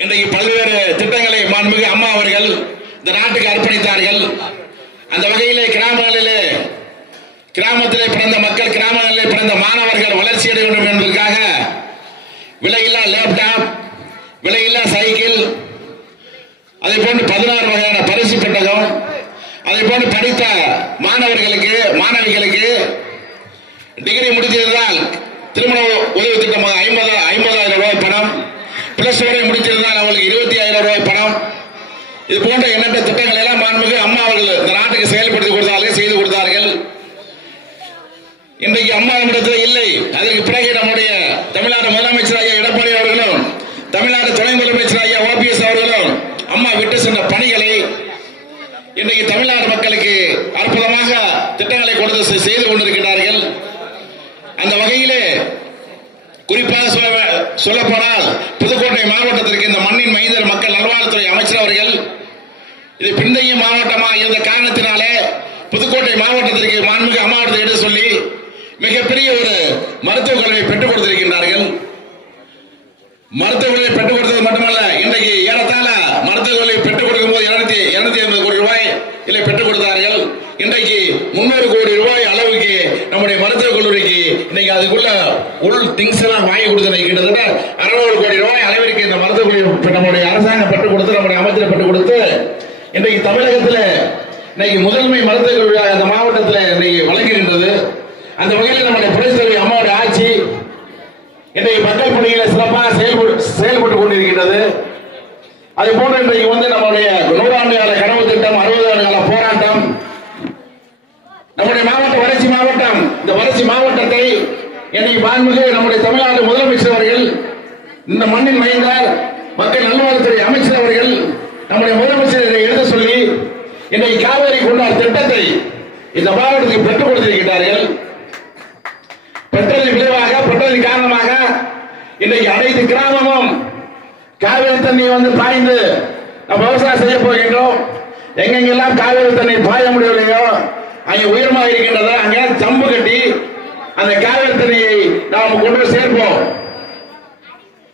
இன்றைக்கு பல்வேறு திட்டங்களை மாண்புமிகு அம்மா அவர்கள் இந்த நாட்டுக்கு அர்ப்பணித்தார்கள். அந்த வகையிலே கிராமத்திலே பிறந்த மக்கள், கிராமங்களிலே பிறந்த மாணவர்கள் வளர்ச்சி அடைய வேண்டும் என்பதற்காக விலையில்லா லேப்டாப், விலையில்லா சைக்கிள், அதை போன்று 16 வகையான பரிசு பெட்டகம், அதை போன்று படித்த மாணவர்களுக்கு மாணவிகளுக்கு டிகிரி முடித்திருந்தால் திருமண உதவி திட்டமாக 50,000 ரூபாய் பணம், பிளஸ் வரை முடித்திருந்தால் அவர்களுக்கு 25,000 ரூபாய் பணம், இது போன்ற எண்ணற்ற திட்டங்களை எல்லாம் மாண்புமிகு அம்மா அவர்கள் இந்த நாட்டுக்கு செயல்படுத்தி கொடுத்தார்கள், செய்து கொடுத்தார்கள். இன்றைக்கு அம்மா இடத்தில் இல்லை. அதற்கு பிறகு நம்முடைய தமிழ்நாடு முதலமைச்சர் ஐயா எடப்பாடி அவர்களும், தமிழ்நாடு துணை முதலமைச்சர் ஐயா OPS அவர்களும் அம்மா விட்டு சென்ற பணிகளை இன்றைக்கு தமிழ்நாடு மக்களுக்கு அற்புதமாக திட்டங்களை கொடுத்து செய்து கொண்டிருக்கிறார்கள். அந்த வகையிலே குறிப்பாக சொல்ல போனால் புதுக்கோட்டை மாவட்டத்திற்கு இந்த மண்ணின் மைந்தர் மக்கள் நல்வாழ்வுத்துறை அமைச்சர் அவர்கள் இது பின்தங்கிய மாவட்டமாக இருந்த காரணத்தினாலே புதுக்கோட்டை மாவட்டத்திற்கு மாண்புமிகு அம்மாவட்டத்தை எடுத்து சொல்லி மிகப்பெரிய ஒரு மருத்துவக் கல்வியை பெற்றுக் கொடுத்திருக்கின்றார்கள். மருத்துவக் கல்வியை பெற்றுக் கொடுத்தது மட்டுமல்ல, இன்றைக்கு ஏறத்தாழ மருத்துவக் கல்வியை பெற்றுக் கொடுக்கும் போது 280 கோடி ரூபாய் இதில் பெற்றுக் கொடுத்தார்கள். இன்றைக்கு 300 கோடி ரூபாய் அளவுக்கு நம்முடைய மருத்துவக் கல்லூரிக்கு இன்னைக்கு அதுக்குள்ள உள் திங்ஸ் எல்லாம் வாங்கி கொடுத்து கிட்டத்தட்ட 600 கோடி ரூபாய் அளவிற்கு இந்த மருத்துவக் கல்லூரி நம்முடைய அரசாங்கம் பெற்றுக் கொடுத்து, நம்முடைய அமைச்சர் பெற்றுக் கொடுத்து இன்றைக்கு தமிழகத்தில் இன்னைக்கு முதன்மை மருத்துவக் கல்லூரியாக அந்த மாவட்டத்தில் இன்னைக்கு வழங்குகின்றது. அந்த வகையில் நம்முடைய புரட்சித் தலைவி அம்மாவுடைய ஆட்சி இன்றைக்கு மக்கள் பணிகளை சிறப்பாக செயல்பட்டுக் கொண்டிருக்கின்றது. அது போன்று இன்றைக்கு நம்முடைய 100 ஆண்டு கால கனவு திட்டம், 60 ஆண்டு கால போராட்டம், நம்முடைய மாவட்டம் வளர்ச்சி மாவட்டம். இந்த வளர்ச்சி மாவட்டத்தை இன்னைக்கு மாண்புமிகு நம்முடைய தமிழ்நாடு முதலமைச்சர் அவர்கள், இந்த மண்ணின் மைந்தர் மக்கள் நல்வாழ்வுத்துறை அமைச்சர் அவர்கள் நம்முடைய முதலமைச்சரை எடுத்து சொல்லி இன்றைக்கு காவேரி கொண்டார் திட்டத்தை இந்த மாவட்டத்துக்கு பெற்றுக் கொடுத்திருக்கிறார்கள். பெற்றதன் விளைவாக, பெற்றதன் காரணமாக இன்றைக்கு அனைத்து கிராமமும் காவேரி தண்ணி பாய்ந்து நம்ம விவசாயம் செய்ய போகின்றோம். எங்கெங்கெல்லாம் காவேரி தண்ணி பாய முடியவில்லையோ அங்கே உயரமாக இருக்கின்றதோ அங்கே சம்பு கட்டி அந்த காவேரி தண்ணியை நாம் கொண்டு சேர்ப்போம்.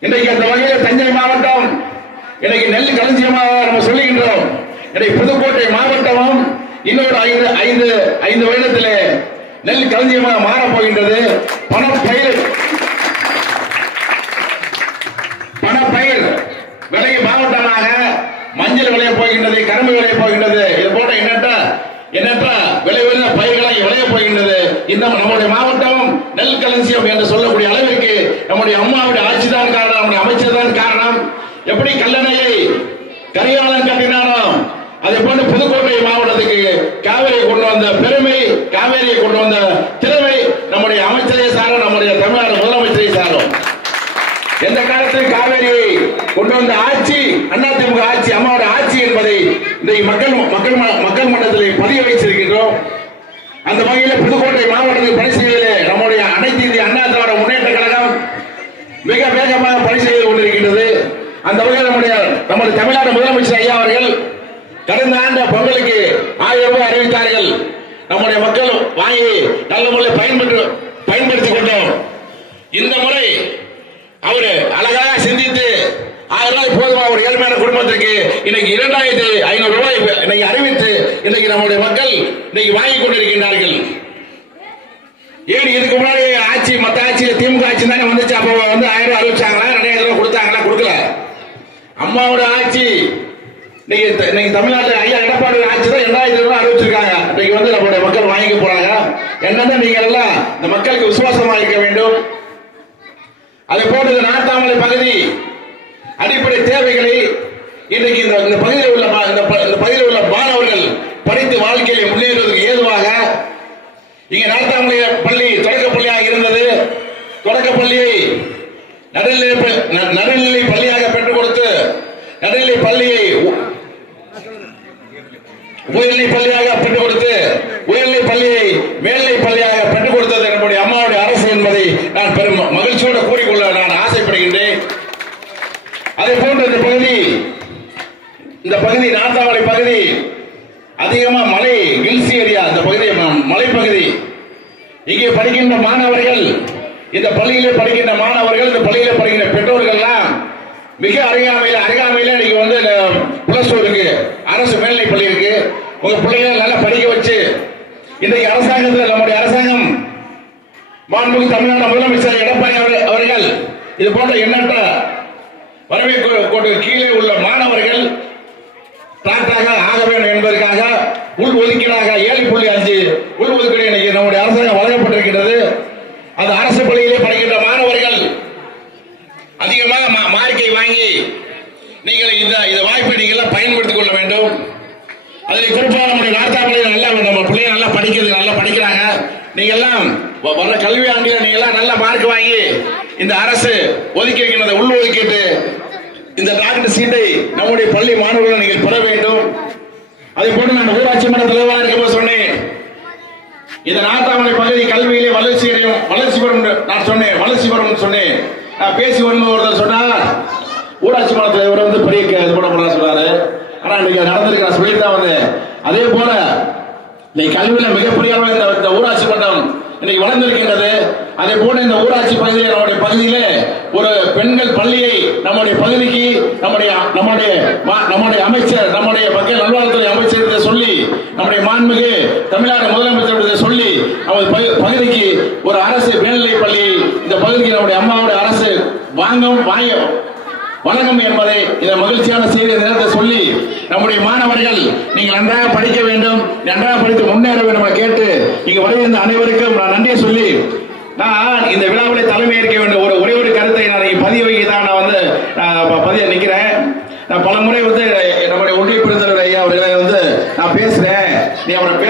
இன்றைக்கு அந்த வகையில் தஞ்சை மாவட்டம் இன்னைக்கு நெல் களஞ்சியமாக நம்ம சொல்லுகின்றோம். இன்னைக்கு புதுக்கோட்டை மாவட்டமும் இன்னொரு 5 வருடத்திலே நெல் களஞ்சியமாக மாறப் போகின்றது. பணப்பயிர் விளைய மாவட்டமாக மஞ்சள் விளைய போகின்றது, கரும்பு விளைய போகின்றது. இது போன்ற எண்ணற்ற விலை உயர்ந்த பயிர்களை விளைய போகின்றது. இந்த நம்முடைய மாவட்டம் நெல் களஞ்சியம் என்று சொல்லக்கூடிய அளவிற்கு நம்முடைய அம்மாவுடைய ஆட்சி தான் காரணம், நம்முடைய அமைச்சர் தான் காரணம். எப்படி கல்லணையை கரிகாலன் கட்டினாரோ அதே போன்று புதுக்கோட்டை மாவட்டத்துக்கு காவேரியை கொண்டு வந்த பெருமை, காவேரியை கொண்டு வந்த திறமை நம்முடைய அமைச்சரை சாரும், நம்முடைய தமிழ்நாடு முதலமைச்சரை சாரும். எந்த காலத்தில் காவேரியை கொண்டு வந்த ஆட்சி அதிமுக ஆட்சி, அம்மாவுடைய ஆட்சி என்பதை இன்றைக்கு மக்கள் மன்றத்தில் பதிவு வைத்திருக்கின்றோம். அந்த வகையில் புதுக்கோட்டை மாவட்டத்தில் பணி செய்வதிலே நம்முடைய அனைத்து இந்திய அண்ணா திராவிட முன்னேற்ற கழகம் மிக வேகமாக பணி செய்து கொண்டிருக்கின்றது. அந்த வகையில் நம்முடைய தமிழ்நாடு முதலமைச்சர் ஐயா அவர்கள் கடந்த ஆண்டு பொங்கலுக்கு 1000 ரூபாய் அறிவித்தார்கள். நம்முடைய மக்கள் வாங்கி நல்ல முறையில் பயன்படுத்திக் கொண்டோம். இந்த முறை அவரு அழகாக சிந்தித்து 1000 ரூபாய் போதுமா ஒரு ஏழ்மையான குடும்பத்திற்கு இன்னைக்கு 2500 ரூபாய் இன்னைக்கு அறிவித்து இன்னைக்கு நம்முடைய மக்கள் இன்னைக்கு வாங்கி கொண்டிருக்கின்றார்கள். ஏன் இதுக்கு முன்னாடி ஆட்சி, மற்ற ஆட்சியில் திமுக ஆட்சி தானே வந்துச்சு. அப்போ 1000 ரூபாய் அறிவிச்சாங்களா, 2000 ரூபாய் கொடுத்தாங்களா? கொடுக்கல. அம்மாவோட ஆட்சி இன்னைக்கு தமிழ்நாட்டில் ஐயா எடப்பாடி ஆட்சி தான் 2000 ரூபாய் அறிவிச்சிருக்காங்க. இன்னைக்கு நம்முடைய மக்கள் வாங்கிக்க போறாங்க. என்னதான் நீங்க எல்லாம் இந்த மக்களுக்கு விசுவாசமா இருக்க வேண்டும். அதே போன்று நாட்டாமலை பகுதி அடிப்படை தேவைகளை இன்றைக்கு இந்த பகுதியில் உள்ள மாணவர்கள் படித்து வாழ்க்கையில் முன்னேறுவதற்கு ஏதுவாக இங்க நாட்டாமலை பள்ளி தொடக்கப்பள்ளியாக இருந்தது. தொடக்கப்பள்ளியை நடுநிலை பள்ளியாக பெற்றுக் கொடுத்து நடுநிலை பள்ளியை உயர்நிலை பள்ளியாக பெற்றுக் கொடுத்து உயர்நிலை பள்ளியை மேல்நிலை பள்ளியாக பெற்றுக் கொடுத்தது நம்முடைய அம்மாவுடைய அரசு என்பதை நான் பெரும் மகிழ்ச்சியோடு கூறிக்கொள்ள நான் ஆசைப்படுகின்றேன். அதே போன்று இந்த பகுதி நாட்டாமலை பகுதி அதிகமா மலை ஹில்ஸ் ஏரியா, இந்த பகுதி மலைப்பகுதி. இங்கே படிக்கின்ற மாணவர்கள், இந்த பள்ளியிலே படிக்கின்ற மாணவர்கள், இந்த பள்ளியிலே படிக்கின்ற பெற்றோர்கள்லாம் மிக அருகாமையில இன்னைக்கு வந்து பிளஸ் டூ இருக்கு, அரசு மேல்நிலைப் பள்ளி இருக்கு. உங்க பிள்ளைகளை நல்லா படிக்க வச்சு இன்றைக்கு அரசாங்கத்தில் நம்முடைய அரசாங்கம் மாண்புமிகு தமிழ்நாடு முதலமைச்சர் எடப்பாடி அவர்கள் இது போன்ற எண்ணற்ற வரவே கோட்டு கீழே உள்ள மாணவர்கள் டாக்டராக ஆக வேண்டும் என்பதற்காக உள் ஒதுக்கீடாக 7.5 உள் ஒதுக்கீடு இன்னைக்கு நம்முடைய அரசாங்கம் வழங்கப்பட்டிருக்கிறது. அது அரசு பள்ளியிலே படிக்கின்ற மாணவர்கள் அதிகமாக மார்க்கை வாங்கி நீங்கள் இந்த வாய்ப்பை நீங்கள் பயன்படுத்திக் கொள்ள வேண்டும். அதில் குறிப்பாக நம்முடைய நார்த்தாப்பள்ளியில் நல்லா நம்ம பிள்ளைங்க நல்லா படிக்கிறது, நல்லா படிக்கிறாங்க. நீங்க எல்லாம் வர கல்வி ஆண்டில் நீங்க எல்லாம் நல்ல மார்க் வாங்கி இந்த அரசு ஒதுக்கி இருக்கின்ற உள் ஒதுக்கீட்டு இந்த டாக்டர் சீட்டை நம்முடைய பள்ளி மாணவர்கள் நீங்கள் பெற வேண்டும். அதே போல நான் ஊராட்சி மன்ற தலைவராக இருக்கும்போது சொன்னேன், இந்த நாட்டாமலை பகுதி கல்வியிலே வளர்ச்சி பெறும் நான் சொன்னேன், வளர்ச்சி பெறும் சொன்னேன். நான் பேசி வரும்போது ஒருத்தர் சொன்னார், ஊராட்சி மன்ற தலைவர் வந்து பெரிய இது பண்ண சொல்றாரு. ஆனா இன்னைக்கு நடந்திருக்கு, நான் சொல்லிட்டு தான் வந்தேன். அதே போல இன்னைக்கு கல்வியில மிகப்பெரிய இந்த ஊராட்சி மன்றம் இன்னைக்கு வளர்ந்திருக்கின்றது. அதே போல இந்த ஊராட்சி பகுதியில் நம்முடைய பகுதியிலே ஒரு பெண்கள் பள்ளியை நம்முடைய பகுதிக்கு நம்முடைய அமைச்சர், நம்முடைய மக்கள் நல்வாழ்வுத்துறை அமைச்சர் சொல்லி, நம்முடைய மாண்புமிகு தமிழ்நாடு முதலமைச்சர் சொல்லி அவர் பகுதிக்கு ஒரு அரசு மேல்நிலைப் பள்ளி இந்த பகுதிக்கு நம்முடைய அம்மாவுடைய அரசு வணக்கம் என்பதை இந்த மகிழ்ச்சியான செய்தி நேரத்தை சொல்லி, நம்முடைய மாணவர்கள் நீங்கள் நன்றாக படிக்க வேண்டும், நன்றாக படித்து முன்னேற வேண்டும் கேட்டு இங்கு வருகின்ற அனைவருக்கும் நான் நன்றி சொல்லி, நான் இந்த விழாவிலே தலைமை ஏற்க வேண்டும் ஒரே ஒரு கருத்தை நான் பதிவு வைக்க தான் நான் வந்து பதிய நிற்கிறேன். நான் பல முறை வந்து நம்முடைய ஒன்றிய பெருந்தலைவர் ஐயா அவர்களை வந்து நான் பேசுறேன், நீ அவரை